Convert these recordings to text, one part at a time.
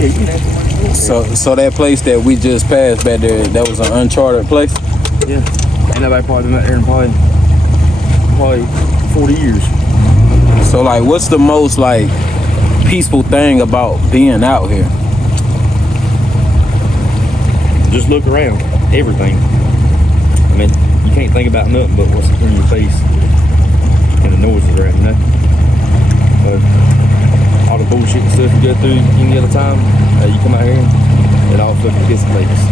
Yeah, you can have somebody. So that place that we just passed back there, that was an uncharted place? Yeah. Ain't nobody probably been out there in probably 40 years. So like, what's the most like peaceful thing about being out here? Just look around. Everything. I mean, you can't think about nothing but what's in your face and the noises around, you know? All the bullshit and stuff you go through any other time, you come out here and it all fucking dissipates.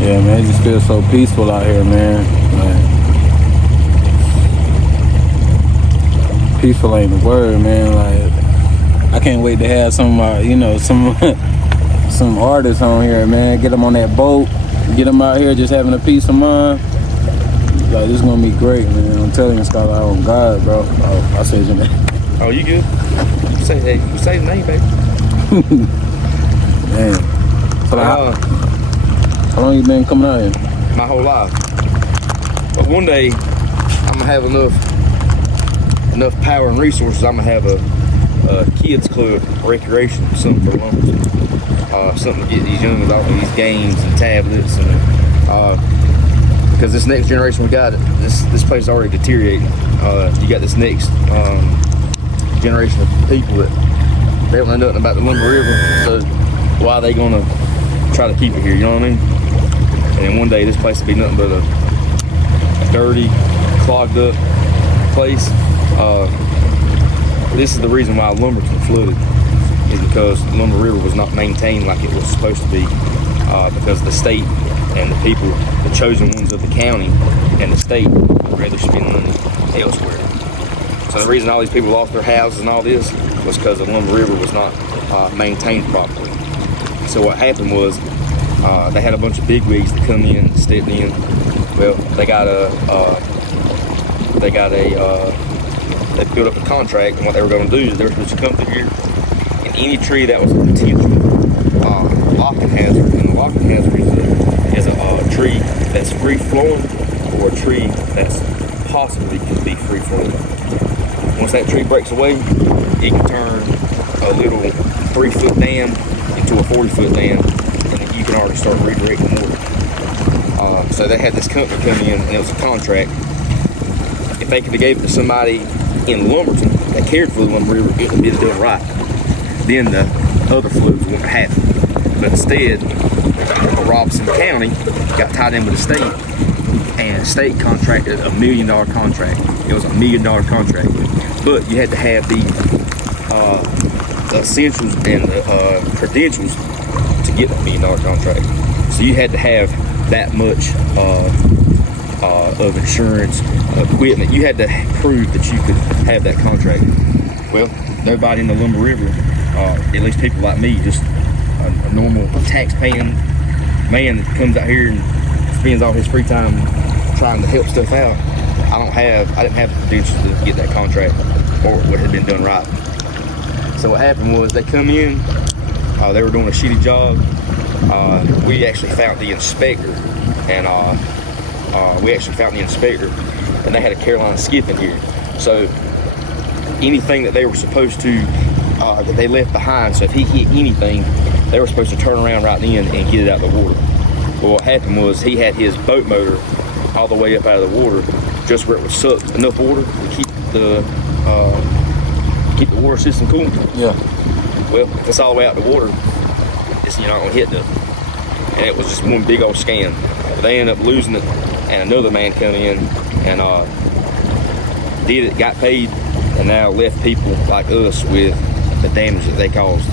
Yeah, man, it just feels so peaceful out here, man. Like, peaceful ain't the word, man. Like, I can't wait to have some, some artists on here, man. Get them on that boat, get them out here just having a peace of mind. Like, this is gonna be great, man. I'm telling you, Skyler, oh God, bro. Oh, I said your name. Oh, you good? You say the name, baby. Man. So like, how long you been coming out here? My whole life. But one day, I'm gonna have enough power and resources. I'm gonna have a kids club, recreation, something for Lumberton. Something to get these young adults these games and tablets, and because this next generation we got, this place is already deteriorating. You got this next generation of people that they don't know nothing about the Lumber River, so why are they gonna try to keep it here? You know what I mean? And then one day this place will be nothing but a dirty, clogged up place. This is the reason why Lumberton flooded, is because Lumber River was not maintained like it was supposed to be, because the state and the people, the chosen ones of the county and the state, would rather spend money elsewhere. So the reason all these people lost their houses and all this was because the Lumber River was not maintained properly. So what happened was, they had a bunch of bigwigs that come in, stepped in. Well, they built up a contract, and what they were going to do is they were supposed to come through here, and any tree that was a potential locking hazard, and the locking hazard is a tree that's free flowing, or a tree that's possibly could be free flowing. Once that tree breaks away, it can turn a little 3-foot dam into a 40-foot dam, and then you can already start redirecting water. So they had this company come in, and it was a contract. If they could have gave it to somebody in Lumberton that cared for the Lumber River, it would be done right. Then the other floods wouldn't happen. But instead, Robinson County got tied in with the state, and the state contracted $1 million contract. It was $1 million contract, but you had to have the essentials and the credentials to get the $1 million contract. So you had to have that much of insurance, equipment. You had to prove that you could have that contract. Well, nobody in the Lumber River, at least people like me, just a normal tax-paying man that comes out here and spends all his free time trying to help stuff out. I didn't have the credentials to get that contract, or it would have been done right. So what happened was they come in, they were doing a shitty job. We actually found the inspector, and and they had a Carolina skip in here. So anything that they were supposed to, that they left behind, so if he hit anything, they were supposed to turn around right then and get it out of the water. Well, what happened was he had his boat motor all the way up out of the water, just where it would suck enough water to keep the water system cool. Yeah. Well, if it's all the way out the water, you're not gonna hit nothing. And it was just one big old scam. But they ended up losing it, and another man come in and did it, got paid, and now left people like us with the damage that they caused.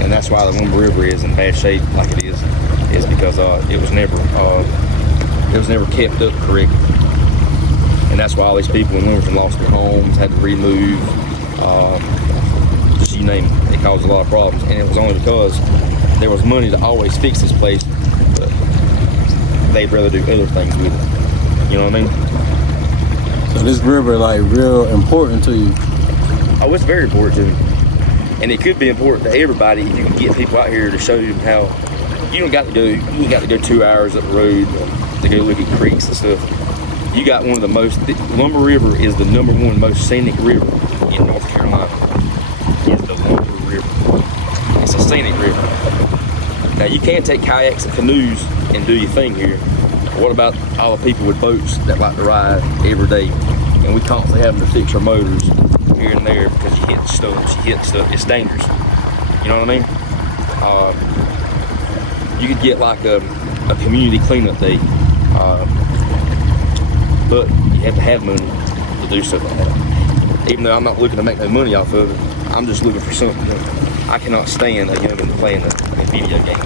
And that's why the Lumber River is in bad shape like it is because it was never kept up correct. And that's why all these people in Lumberton lost their homes, had to remove, just you name it. It caused a lot of problems, and it was only because there was money to always fix this place, but they'd rather do other things with it. You know what I mean? So this river like real important to you? Oh, it's very important to me. And it could be important to everybody if you can get people out here to show them how you ain't got to go 2 hours up the road to go look at creeks and stuff. You got one of the most, Lumber River is the #1 most scenic river in North Carolina. It's the Lumber River. scenic river. Now you can take kayaks and canoes and do your thing here. What about all the people with boats that like to ride every day? And we constantly having to fix our motors here and there because you hit stuff, it's dangerous. You know what I mean? You could get like a community cleanup day, but you have to have money to do stuff like that. Even though I'm not looking to make no money off of it, I'm just looking for something that I cannot stand a youngin playing a video game.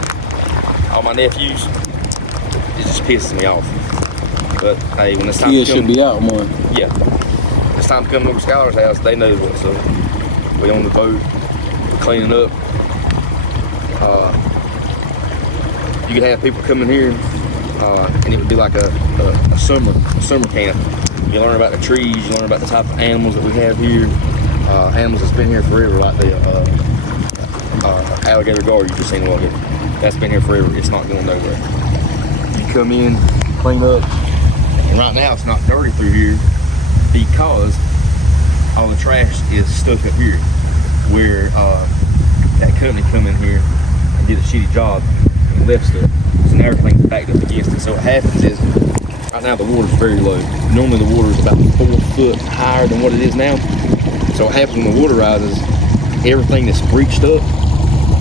All my nephews, it just pisses me off. But hey, when it's time Kids to come, should be out more. yeah, it's time to come over to Skyler's house. They know what's up. We on the boat, we're cleaning up. You could have people coming here, and it would be like a summer camp. You learn about the trees, you learn about the type of animals that we have here. Animals that's been here forever, like the alligator gar you just seen a while ago. That's been here forever. It's not going nowhere. You come in, clean up, and right now it's not dirty through here because all the trash is stuck up here. Where that company come in here and did a shitty job and left stuff. So now everything's backed up against it. So what happens is, right now the water's very low. Normally the water is about 4 foot higher than what it is now. So what happens when the water rises, everything that's breached up,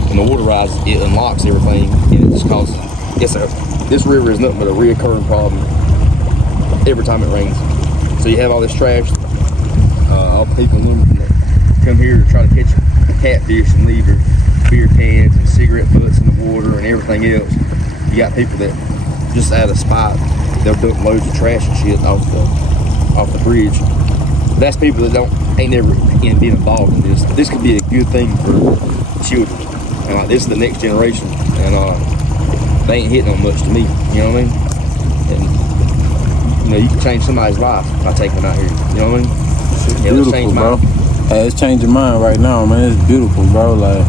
when the water rises, it unlocks everything, and it just causes, this river is nothing but a reoccurring problem every time it rains. So you have all this trash, all the people in Lumberton that come here to try to catch catfish and leave their beer cans and cigarette butts in the water and everything else. You got people that just out of spite, they'll dump loads of trash and shit off the bridge. That's people that ain't never been involved in this. This could be a good thing for children. And like this is the next generation, and they ain't hitting on much to me. You know what I mean? And you know, you can change somebody's life by taking them out here. You know what I mean? It's Yeah, beautiful, bro. Hey, it's changing mine right now, man. It's beautiful, bro. Like,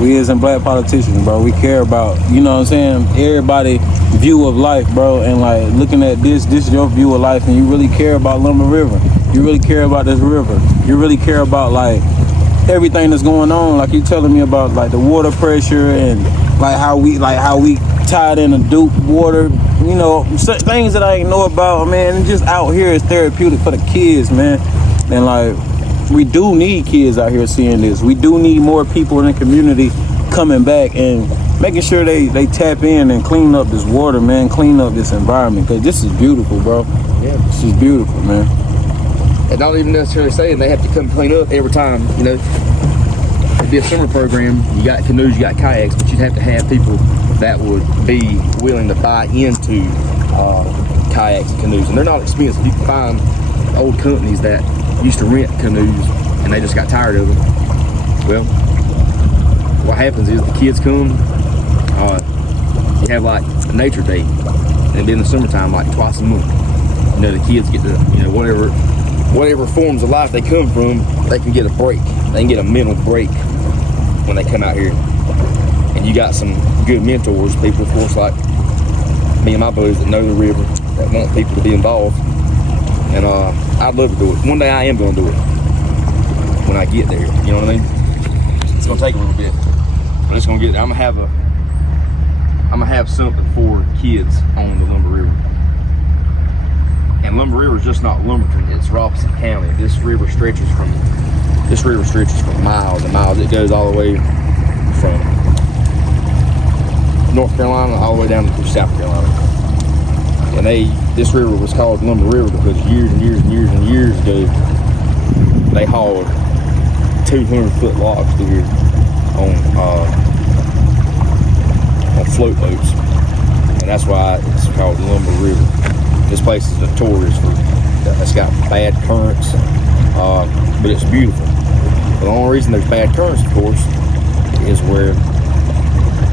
we as in black politicians, bro, we care about, you know what I'm saying, everybody view of life, bro. And like, looking at this is your view of life, and you really care about Lumber River. You really care about this river. You really care about like everything that's going on. Like you telling me about like the water pressure and like how we tied in the Duke water, you know, things that I ain't know about, man. And just out here is therapeutic for the kids, man. And like, we do need kids out here seeing this. We do need more people in the community coming back and making sure they tap in and clean up this water, man, clean up this environment, because this is beautiful, bro. Yeah, this is beautiful, man. And not even necessarily saying they have to come clean up every time, you know. It'd be a summer program, you got canoes, you got kayaks, but you'd have to have people that would be willing to buy into kayaks and canoes. And they're not expensive. You can find old companies that used to rent canoes and they just got tired of it. Well, what happens is the kids come, you have like a nature day, and then in the summertime, like twice a month, you know, the kids get to, you know, whatever forms of life they come from, they can get a break. They can get a mental break when they come out here. And you got some good mentors, people, of course, like me and my buddies that know the river, that want people to be involved. And I'd love to do it. One day I am going to do it when I get there. You know what I mean? It's going to take a little bit, but it's going to get there. I'm going to have something for kids on the Lumber River. And Lumber River is just not Lumberton, it's Robeson County. This river stretches from miles and miles. It goes all the way from North Carolina all the way down to South Carolina. And this river was called Lumber River because years ago, they hauled 200-foot logs through here on float boats. And that's why it's called Lumber River. This place is notorious for, it's got bad currents, but it's beautiful. But the only reason there's bad currents, of course, is where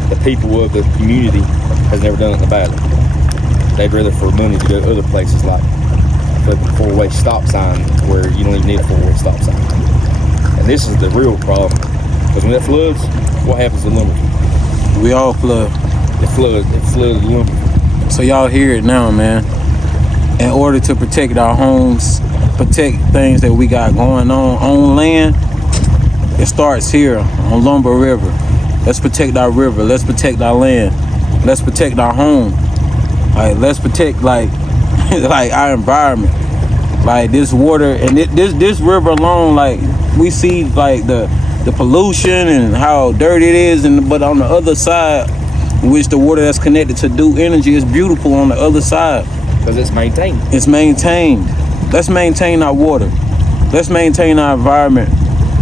the people of the community has never done it about it. They'd rather for money to go to other places like a four-way stop sign where you don't even need a four-way stop sign. And this is the real problem. Because when it floods, what happens to Lumberton? We all flood. It flooded Lumberton. So y'all hear it now, man. In order to protect our homes, protect things that we got going on land, It starts here on Lumber River. Let's protect our river. Let's protect our land. Let's protect our home. Like, let's protect like like our environment. Like this water and this river alone, like we see like the pollution and how dirty it is, but on the other side, which the water that's connected to Duke Energy is beautiful on the other side. Because it's maintained. It's maintained. Let's maintain our water. Let's maintain our environment.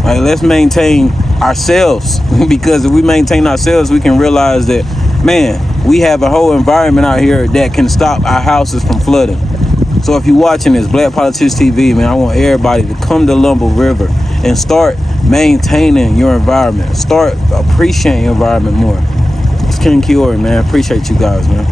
Like, let's maintain ourselves. Because if we maintain ourselves, we can realize that, man, we have a whole environment out here that can stop our houses from flooding. So if you're watching this, Black Politics TV, man, I want everybody to come to Lumber River and start maintaining your environment. Start appreciating your environment more. It's King Keorie, man. Appreciate you guys, man.